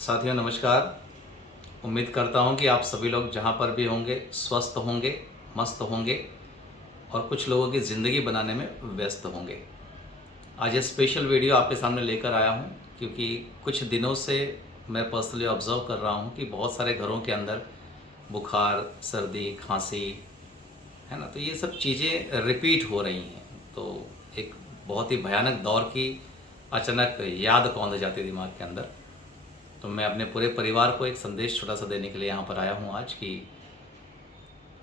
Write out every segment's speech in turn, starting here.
साथियों नमस्कार। उम्मीद करता हूं कि आप सभी लोग जहां पर भी होंगे स्वस्थ होंगे, मस्त होंगे और कुछ लोगों की ज़िंदगी बनाने में व्यस्त होंगे। आज ये स्पेशल वीडियो आपके सामने लेकर आया हूं क्योंकि कुछ दिनों से मैं पर्सनली ऑब्ज़र्व कर रहा हूं कि बहुत सारे घरों के अंदर बुखार, सर्दी, खांसी, है ना, तो ये सब चीज़ें रिपीट हो रही हैं। तो एक बहुत ही भयानक दौर की अचानक याद कौंध जाती है दिमाग के अंदर। तो मैं अपने पूरे परिवार को एक संदेश छोटा सा देने के लिए यहाँ पर आया हूँ आज कि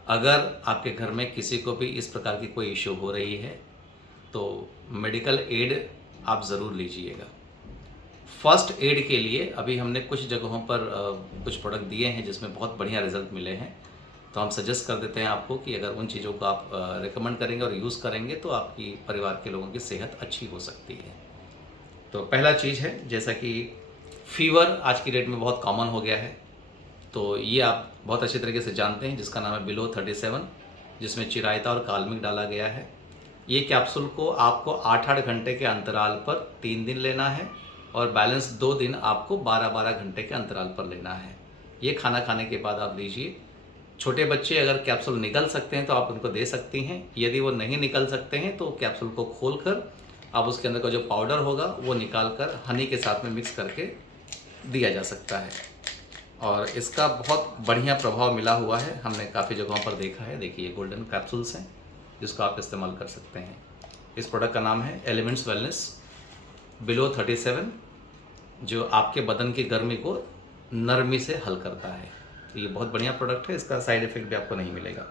अगर आपके घर में किसी को भी इस प्रकार की कोई इश्यू हो रही है तो मेडिकल एड आप ज़रूर लीजिएगा। फर्स्ट एड के लिए अभी हमने कुछ जगहों पर कुछ प्रोडक्ट दिए हैं जिसमें बहुत बढ़िया रिजल्ट मिले हैं। तो हम सजेस्ट कर देते हैं आपको कि अगर उन चीज़ों को आप रिकमेंड करेंगे और यूज़ करेंगे तो आपकी परिवार के लोगों की सेहत अच्छी हो सकती है। तो पहला चीज़ है, जैसा कि फीवर आज की डेट में बहुत कॉमन हो गया है, तो ये आप बहुत अच्छे तरीके से जानते हैं, जिसका नाम है बिलो 37, जिसमें चिरायता और कालमिक डाला गया है। ये कैप्सूल को आपको 8-8 घंटे के अंतराल पर 3 दिन लेना है और बैलेंस 2 दिन आपको 12-12 घंटे के अंतराल पर लेना है। ये खाना खाने के बाद आप लीजिए। छोटे बच्चे अगर कैप्सूल निकल सकते हैं तो आप उनको दे सकती हैं। यदि वो नहीं निकल सकते हैं तो कैप्सूल को खोलकर आप उसके अंदर का जो पाउडर होगा वो निकाल कर हनी के साथ में मिक्स करके दिया जा सकता है और इसका बहुत बढ़िया प्रभाव मिला हुआ है। हमने काफ़ी जगहों पर देखा है। देखिए, ये गोल्डन कैप्सूल्स हैं जिसको आप इस्तेमाल कर सकते हैं। इस प्रोडक्ट का नाम है एलिमेंट्स वेलनेस बिलो 37, जो आपके बदन की गर्मी को नरमी से हल करता है। तो ये बहुत बढ़िया प्रोडक्ट है, इसका साइड इफेक्ट भी आपको नहीं मिलेगा।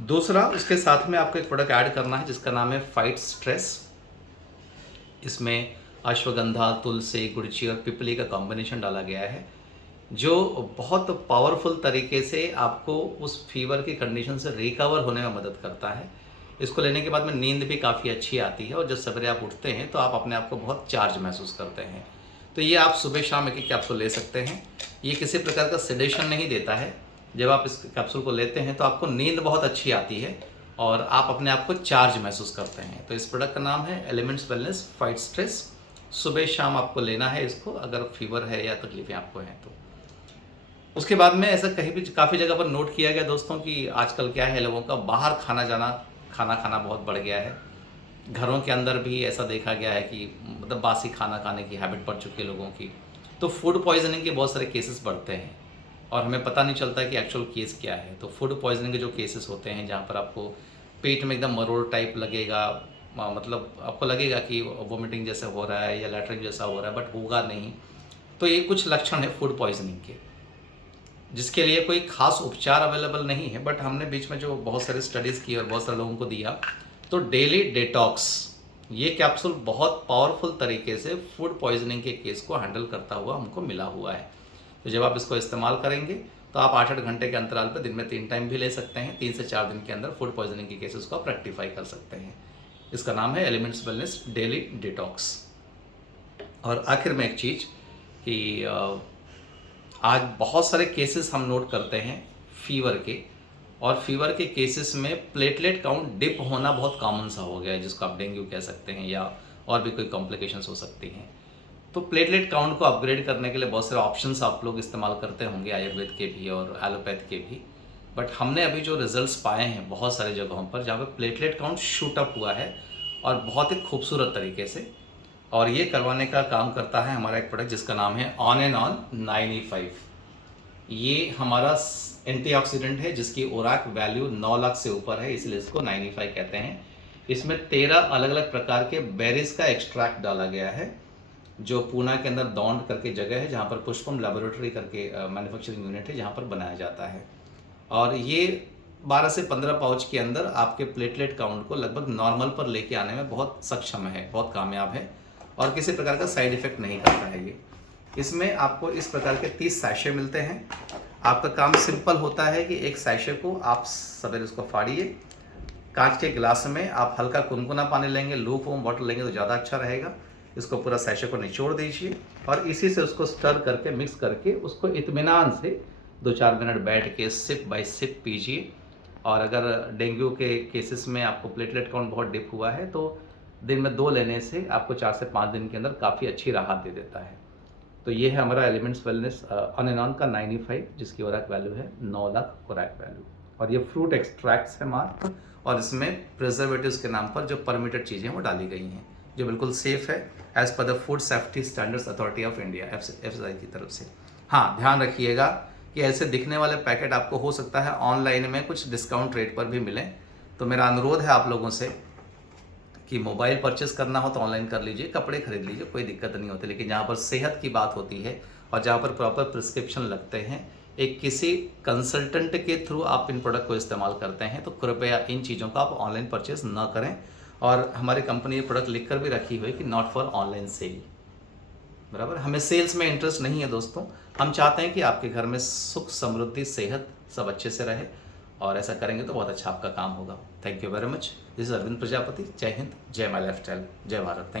दूसरा, उसके साथ में आपको एक प्रोडक्ट ऐड करना है जिसका नाम है फाइट स्ट्रेस। इसमें अश्वगंधा, तुलसी, गुड़ची और पिपली का कॉम्बिनेशन डाला गया है, जो बहुत पावरफुल तरीके से आपको उस फीवर की कंडीशन से रिकवर होने में मदद करता है। इसको लेने के बाद में नींद भी काफ़ी अच्छी आती है और जब सवेरे आप उठते हैं तो आप अपने आप को बहुत चार्ज महसूस करते हैं। तो ये आप सुबह शाम एक कैप्सूल ले सकते हैं। ये किसी प्रकार का सेडेशन नहीं देता है। जब आप इस कैप्सूल को लेते हैं तो आपको नींद बहुत अच्छी आती है और आप अपने आप को चार्ज महसूस करते हैं। तो इस प्रोडक्ट का नाम है एलिमेंट्स वेलनेस फाइट स्ट्रेस। सुबह शाम आपको लेना है इसको, अगर फीवर है या तकलीफें आपको हैं तो। उसके बाद में ऐसा कहीं भी काफ़ी जगह पर नोट किया गया दोस्तों कि आजकल क्या है, लोगों का बाहर खाना खाना बहुत बढ़ गया है। घरों के अंदर भी ऐसा देखा गया है कि मतलब बासी खाना खाने की हैबिट पड़ चुकी है लोगों की। तो फूड पॉइजनिंग के बहुत सारे केसेस बढ़ते हैं और हमें पता नहीं चलता कि एक्चुअल केस क्या है। तो फूड पॉइजनिंग के जो केसेस होते हैं जहाँ पर आपको पेट में एकदम मरोड़ टाइप लगेगा, मतलब आपको लगेगा कि वोमिटिंग जैसे हो रहा है या लैट्रिन जैसा हो रहा है, बट होगा नहीं। तो ये कुछ लक्षण है फूड पॉइजनिंग के, जिसके लिए कोई खास उपचार अवेलेबल नहीं है। बट हमने बीच में जो बहुत सारी स्टडीज़ की और बहुत सारे लोगों को दिया, तो डेली डिटॉक्स ये कैप्सूल बहुत पावरफुल तरीके से फूड पॉइजनिंग के केस को हैंडल करता हुआ हमको मिला हुआ है। तो जब आप इसको इस्तेमाल करेंगे तो आप 8-8 घंटे के अंतराल पर दिन में 3 टाइम भी ले सकते हैं। 3 से 4 दिन के अंदर फूड पॉइजनिंग के केसेस को आप रेक्टिफाई कर सकते हैं। इसका नाम है एलिमेंट्स वेलनेस डेली डिटॉक्स। और आखिर में एक चीज़ कि आज बहुत सारे केसेस हम नोट करते हैं फीवर के, और फीवर के केसेस में प्लेटलेट काउंट डिप होना बहुत कॉमन सा हो गया है, जिसको आप डेंगू कह सकते हैं या और भी कोई कॉम्प्लिकेशंस हो सकती हैं। तो प्लेटलेट काउंट को अपग्रेड करने के लिए बहुत सारे ऑप्शंस आप लोग इस्तेमाल करते होंगे, आयुर्वेद के भी और एलोपैथ के भी। बट हमने अभी जो रिजल्ट्स पाए हैं बहुत सारी जगहों पर जहाँ पर प्लेटलेट काउंट शूट अप हुआ है और बहुत ही खूबसूरत तरीके से, और ये करवाने का काम करता है हमारा एक प्रोडक्ट जिसका नाम है ऑन एंड ऑन 9E5। ये हमारा एंटीऑक्सीडेंट है जिसकी ओराक वैल्यू 9 लाख से ऊपर है, इसलिए इसको 9E5 कहते हैं। इसमें 13 अलग अलग प्रकार के बेरीज का एक्सट्रैक्ट डाला गया है, जो पूना के अंदर दौंड करके जगह है जहाँ पर पुष्पम लेबोरेटरी करके मैन्युफैक्चरिंग यूनिट है, जहाँ पर बनाया जाता है। और ये 12 से 15 पाउच के अंदर आपके प्लेटलेट काउंट को लगभग नॉर्मल पर लेके आने में बहुत सक्षम है, बहुत कामयाब है और किसी प्रकार का साइड इफेक्ट नहीं करता है ये। इसमें आपको इस प्रकार के 30 सैशे मिलते हैं। आपका काम सिंपल होता है कि एक सैशे को आप सवेरे उसको फाड़िए, कांच के गिलास में आप हल्का कुनकुना पानी लेंगे, लूप वॉर्म वाटर लेंगे तो ज़्यादा अच्छा रहेगा। इसको पूरा सैशे को निचोड़ दीजिए और इसी से उसको स्टर करके मिक्स करके उसको इत्मीनान से 2-4 मिनट बैठ के सिप बाय सिप पीजिए। और अगर डेंगू के केसेस में आपको प्लेटलेट काउंट बहुत डिप हुआ है तो दिन में 2 लेने से आपको 4 से 5 दिन के अंदर काफ़ी अच्छी राहत दे देता है। तो ये है हमारा elements wellness on and on का 95, जिसकी ओरैक वैल्यू है 9 लाख ओरैक वैल्यू। और ये फ्रूट एक्सट्रैक्ट्स है मात्र, और इसमें प्रिजर्वेटिव्स के नाम पर जो परमिटेड चीज़ें वो डाली गई हैं, जो बिल्कुल सेफ़ है as per the food safety standards authority of India, FSI की तरफ से। हाँ, ध्यान रखिएगा कि ऐसे दिखने वाले पैकेट आपको हो सकता है ऑनलाइन में कुछ डिस्काउंट रेट पर भी मिलें। तो मेरा अनुरोध है आप लोगों से कि मोबाइल परचेस करना हो तो ऑनलाइन कर लीजिए, कपड़े खरीद लीजिए, कोई दिक्कत नहीं होती। लेकिन जहाँ पर सेहत की बात होती है और जहाँ पर प्रॉपर प्रिस्क्रिप्शन लगते हैं, एक किसी कंसल्टेंट के थ्रू आप इन प्रोडक्ट को इस्तेमाल करते हैं, तो कृपया इन चीज़ों का आप ऑनलाइन परचेस ना करें। और हमारी कंपनी ये प्रोडक्ट लिख कर भी रखी हुई कि नॉट फॉर ऑनलाइन सेल। बराबर, हमें सेल्स में इंटरेस्ट नहीं है दोस्तों। हम चाहते हैं कि आपके घर में सुख समृद्धि सेहत सब अच्छे से रहे, और ऐसा करेंगे तो बहुत अच्छा आपका काम होगा। Thank you very much. This is Arvind Prajapati. जय हिंद, जय माय लाइफस्टाइल, जय भारत। थैंक